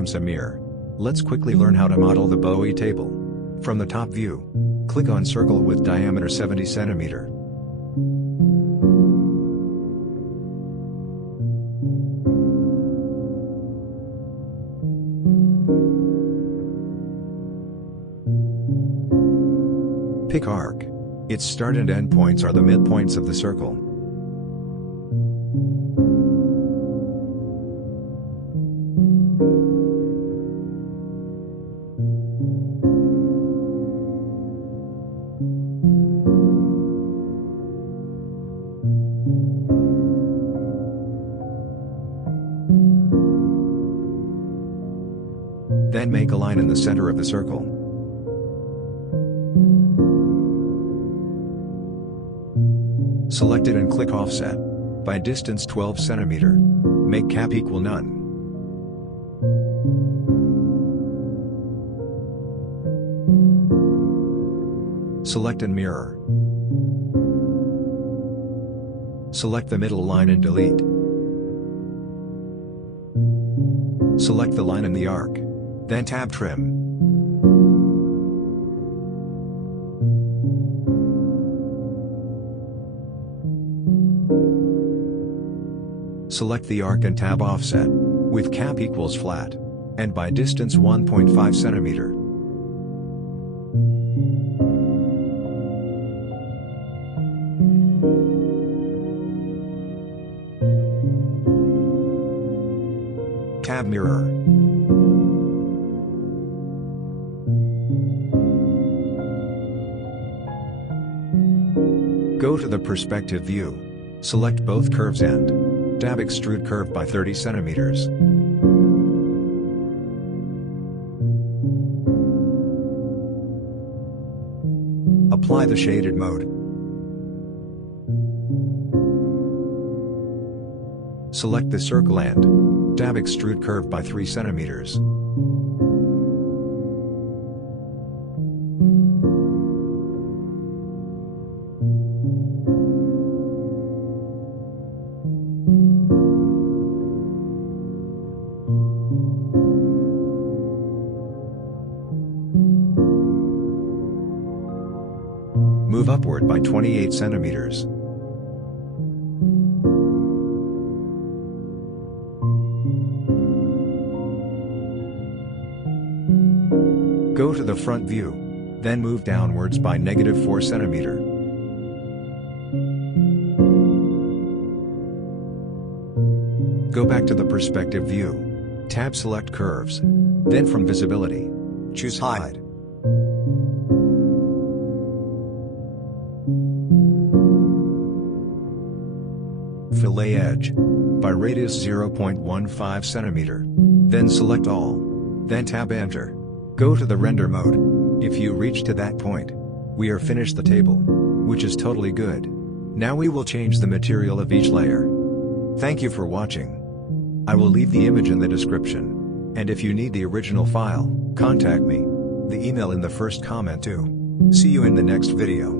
I'm Samir. Let's quickly learn how to model the Bowy table. From the top view, click on circle with diameter 70 cm. Pick arc. Its start and end points are the midpoints of the circle. Then make a line in the center of the circle. Select it and click Offset. By distance 12 cm. Make cap equal none. Select and mirror. Select the middle line and delete. Select the line in the arc. Then tab Trim. Select the arc and tab Offset, with cap equals flat, and by distance 1.5 cm. Tab Mirror. Go to the perspective view. Select both curves and tab Extrude Curve by 30 cm. Apply the shaded mode. Select the circle and tab Extrude Curve by 3 cm. Move upward by 28 cm. Go to the front view, then move downwards by -4 cm. Go back to the perspective view. Tab Select Curves. Then from Visibility, choose Hide. Fillet Edge by radius 0.15 cm. Then select all. Then tab Enter. Go to the render mode. If you reach to that point, we are finished the table, which is totally good. Now we will change the material of each layer. Thank you for watching. I will leave the image in the description. And if you need the original file, contact me. The email in the first comment too. See you in the next video.